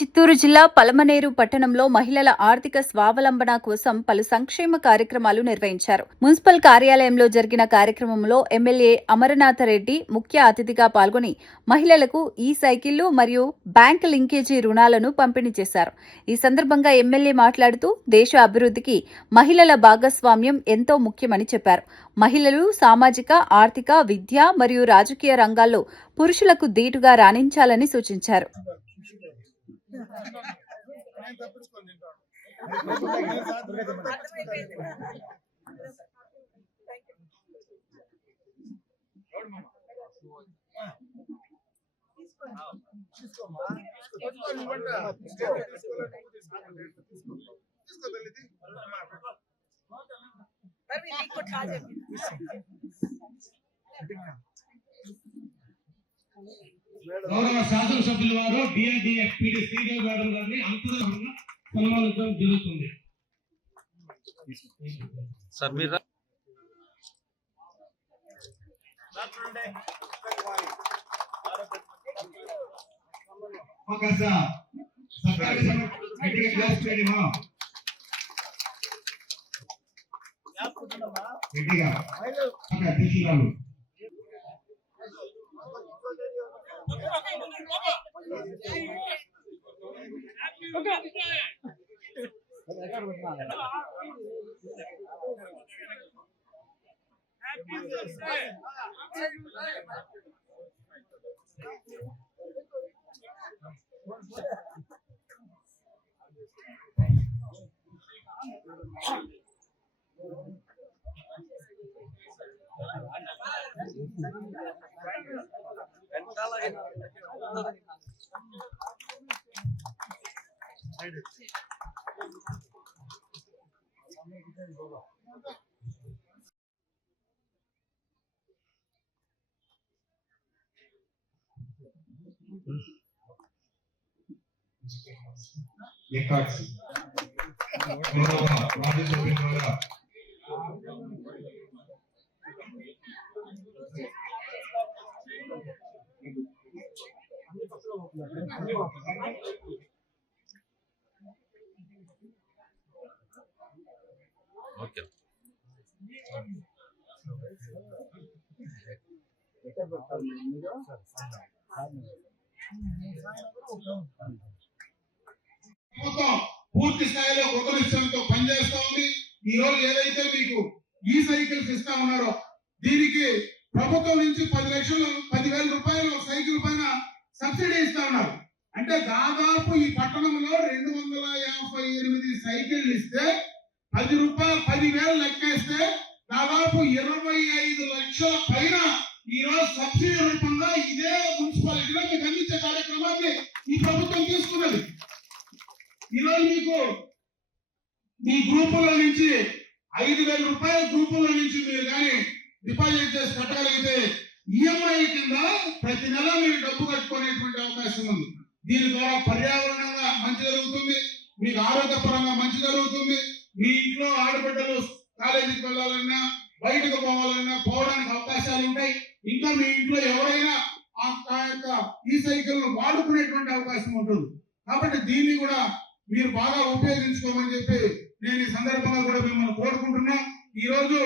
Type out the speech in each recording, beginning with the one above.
చిత్తూరు జిల్లా పలమనేరు పట్టణంలో మహిళల ఆర్థిక స్వావలంబన కోసం పలు సంక్షేమ కార్యక్రమాలు నిర్వహించారు. మున్సిపల్ కార్యాలయంలో జరిగిన కార్యక్రమంలో ఎమ్మెల్యే అమరనాథరెడ్డి ముఖ్య అతిథిగా పాల్గొని మహిళలకు ఈ సైకిళ్లు మరియు బ్యాంక్ లింకేజీ రుణాలను పంపిణీ చేశారు. ఈ సందర్భంగా ఎమ్మెల్యే మాట్లాడుతూ దేశ అభివృద్ధికి మహిళల భాగస్వామ్యం ఎంతో ముఖ్యమని చెప్పారు. మహిళలు సామాజిక, ఆర్థిక, విద్య మరియు రాజకీయ రంగాల్లో పురుషులకు దీటుగా రాణించాలని సూచించారు. గౌరవ శాసనసభ్యుల వారు డిఎన్డిఎఫ్పిడి శ్రీదేవి మేడం గారిని అంతరంగంగా సన్మానించడం జరుగుతుంది. సార్ మీరు ఓకే పూర్తి స్థాయిలో కృతనిశ్చయంతో పనిచేస్తా ఉంది. ఈ రోజు ఏదైతే మీకు ఈ సైకిల్స్ ఇస్తా ఉన్నారో దీనికి ప్రభుత్వం నుంచి 10,000 రూపాయలు సైకిల్ పైన సబ్సిడీ ఇస్తా ఉన్నారు. అంటే దాదాపు ఈ పట్టణంలో 258 సైకిళ్లు ఇస్తే 10,000 లెక్కేస్తే దాదాపు 25 లక్షల పైన ఈ రోజు సబ్సిడీ రూపంగా ఇదే మున్సిపాలిటీలో మీకు అందించే కార్యక్రమాన్ని ఈ ప్రభుత్వం తీసుకున్నది. ఈరోజు మీకు మీ గ్రూపుల నుంచి 5,000 రూపాయల గ్రూపుల నుంచి మీరు కానీ డిపాజిట్ చేసి కట్టగలిగితే ఈఎంఐ కింద ప్రతి నెల మీరు డబ్బు కట్టుకునేటువంటి అవకాశం ఉంది. దీని ద్వారా పర్యావరణంగా మంచి జరుగుతుంది, మీకు ఆరోగ్యపరంగా మంచి జరుగుతుంది. మీ ఇంట్లో ఆడబిడ్డలు కాలేజీకి వెళ్ళాలన్నా బయటకు పోవాలన్నా పోవడానికి అవకాశాలు ఉంటాయి. ఇంకా మీ ఇంట్లో ఎవరైనా ఈ సైకిల్ వాడుకునేటువంటి అవకాశం ఉంటుంది. కాబట్టి దీన్ని కూడా మీరు బాగా ఉపయోగించుకోమని చెప్పి నేను ఈ సందర్భంగా కూడా మిమ్మల్ని కోరుకుంటున్నా. ఈ రోజు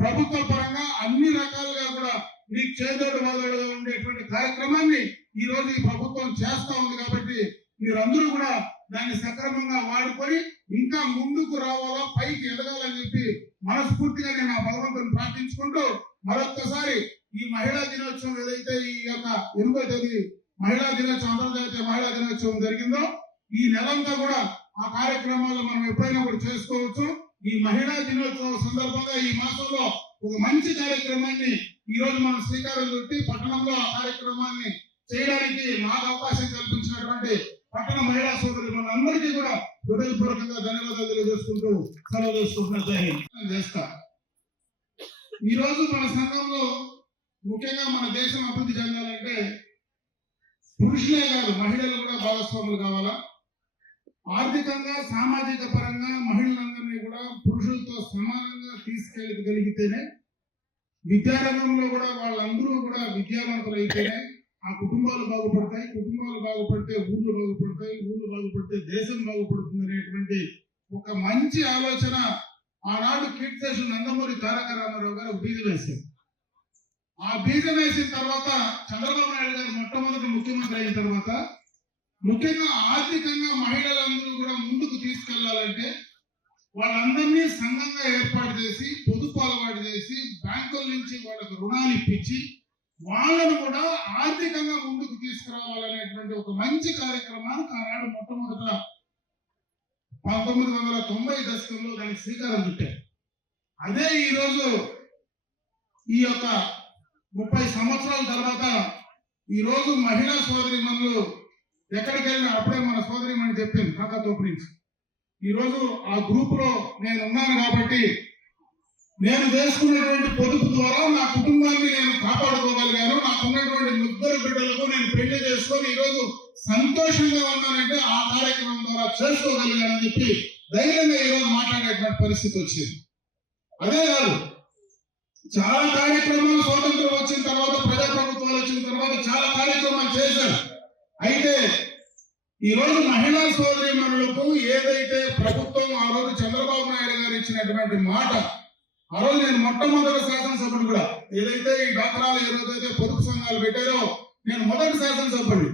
ప్రభుత్వ పరంగా అన్ని రకాలుగా కూడా మీకు చేదోడు వాదోడుగా ఉండేటువంటి కార్యక్రమాన్ని ఈ రోజు ఈ ప్రభుత్వం చేస్తా ఉంది. కాబట్టి మీరందరూ కూడా దాన్ని సక్రమంగా వాడుకొని ఇంకా ముందుకు రావాలా, పైకి ఎదగాలని చెప్పి మనస్ఫూర్తిగా నేను ఆ భగవంతుని ప్రార్థించుకుంటూ మరొక్కసారి ఈ మహిళా దినోత్సవం ఏదైతే ఈ యొక్క 8వ తేదీ మహిళా దినోత్సవం, అంతర్జాతీయ మహిళా దినోత్సవం జరిగిందో ఈ నెలంతా కూడా ఆ కార్యక్రమాలు మనం ఎప్పుడైనా కూడా చేసుకోవచ్చు. ఈ మహిళా దినోత్సవం సందర్భంగా ఈ మాసంలో ఒక మంచి కార్యక్రమాన్ని ఈ రోజు మనం శ్రీకారం చుట్టి పట్టణంలో ఆ కార్యక్రమాన్ని చేయడానికి మాకు అవకాశం కల్పించినటువంటి పట్టణ మహిళా సోదరులు మనందరికీ కూడా హృదయపూర్వకంగా ధన్యవాదాలు తెలియజేసుకుంటూ సెలవు చేసుకుంటున్నా. ఈ రోజు మన సంఘంలో ముఖ్యంగా మన దేశం అభివృద్ధి చెందాలంటే పురుషులే కాదు మహిళలు కూడా భాగస్వాములు కావాలా. ఆర్థికంగా, సామాజిక పరంగా మహిళలందరినీ కూడా పురుషులతో సమానంగా తీసుకెళ్ళగలిగితేనే, విద్యారంగంలో కూడా వాళ్ళందరూ కూడా విద్యావంతులు అయితేనే ఆ కుటుంబాలు బాగుపడతాయి, కుటుంబాలు బాగుపడితే ఊళ్ళు బాగుపడతాయి, ఊళ్ళు బాగుపడితే దేశం బాగుపడుతుంది అనేటువంటి ఒక మంచి ఆలోచన ఆనాడు కీర్తిశేషులు నందమూరి తారక రామారావు గారు బీజం వేశారు. ఆ బీజం వేసిన తర్వాత చంద్రబాబు నాయుడు గారు మొట్టమొదటి ముఖ్యమంత్రి అయిన తర్వాత ముఖ్యంగా ఆర్థికంగా మహిళలందరూ కూడా ముందుకు తీసుకెళ్లాలంటే వాళ్ళందరినీ సంఘంగా ఏర్పాటు చేసి పొదుపు అలవాటు చేసి బ్యాంకుల నుంచి వాళ్ళకు రుణాలు ఇప్పించి వాళ్ళను కూడా ఆర్థికంగా ముందుకు తీసుకురావాలనేటువంటి ఒక మంచి కార్యక్రమానికి ఆనాడు మొట్టమొదట 1990 దశకంలో దానికి శ్రీకారం చుట్టారు. అదే ఈరోజు ఈ యొక్క 30 సంవత్సరాల తర్వాత ఈరోజు మహిళా సోదరిమణులు ఎక్కడికి వెళ్ళినా అప్పుడే మన సోదరిమణి చెప్పింది కాకాతోపు నుంచి. ఈరోజు ఆ గ్రూప్ లో నేను ఉన్నాను కాబట్టి నేను చేసుకున్నటువంటి పొదుపు ద్వారా నా కుటుంబాన్ని నేను కాపాడుకోగలిగాను. నాకున్నటువంటి ముగ్గురు బిడ్డలకు నేను పెళ్లి చేసుకొని ఈరోజు సంతోషంగా ఉన్నానంటే ఆ కార్యక్రమం ద్వారా చేసుకోగలిగానని చెప్పి ధైర్యంగా ఈరోజు మాట్లాడేటువంటి పరిస్థితి వచ్చింది. అదే కాదు, చాలా కార్యక్రమాలు స్వాతంత్రం వచ్చిన తర్వాత ప్రజాప్రభుత్వాలు వచ్చిన తర్వాత చాలా కార్యక్రమాలు చేశారు. అయితే ఈ రోజు మహిళా సోదరీమణులకు ఏదైతే ప్రభుత్వం ఆ రోజు చంద్రబాబు నాయుడు గారు ఇచ్చినటువంటి మాట, ఆ రోజు నేను మొట్టమొదటి శాసనసభ్యుడు కూడా ఏదైతే ఈ డాక్రాలు ఏదైతే పొదుపు సంఘాలు పెట్టారో నేను మొదటి శాసనసభ్యుడు.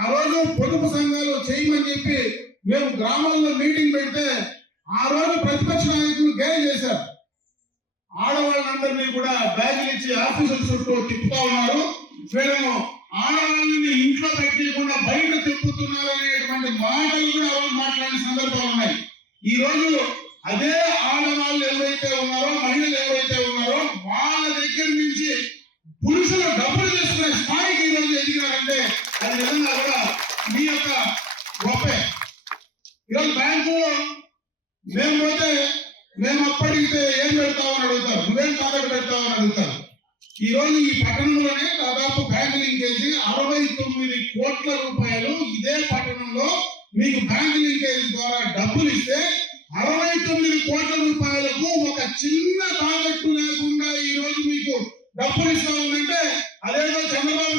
ఆ రోజు పొదుపు సంఘాలు చేయమని చెప్పి మేము గ్రామాల్లో మీటింగ్ పెడితే ఆ రోజు ప్రతిపక్ష నాయకులు గేయం చేశారు. ఆడవాళ్ళందరినీ కూడా బ్యాగులు ఇచ్చి ఆఫీసుల చుట్టూ తిప్పుతా ఉన్నారు, వీళ్ళను ఆడవాళ్ళని ఇంట్లో పెట్టకుండా బయట తిప్పుతున్నారు అనేటువంటి మాటలు కూడా ఆ రోజు మాట్లాడిన సందర్భాలు ఉన్నాయి. ఈ రోజు అదే ఆడవాళ్ళు ఎవరైతే ఉన్నారో మహిళలు ఎవరైతే ఉన్నారో వాళ్ళ దగ్గర నుంచి పురుషులు డబ్బులు చేసుకునే స్థాయికి ఈ రోజు ఎదిగినారంటే అది నిజంగా కూడా మీ యొక్క గొప్పే. ఈరోజు బ్యాంకులో మేము పోతే మేము అప్పడిగితే ఏం పెడతామని అడుగుతారు, నువ్వేం తాకట్టు పెడతామని అడుగుతారు. ఈ రోజు ఈ పట్టణంలోనే దాదాపు బ్యాంక్ లింకేజ్ 69 కోట్ల రూపాయలు ఇదే పట్టణంలో మీకు బ్యాంక్ లింకేజ్ ద్వారా డబ్బులు ఇస్తే 69 కోట్ల రూపాయలకు ఒక చిన్న తాకట్టు లేకుండా ఈ రోజు మీకు డబ్బులు ఇస్తా ఉందంటే అదేదో చంద్రబాబు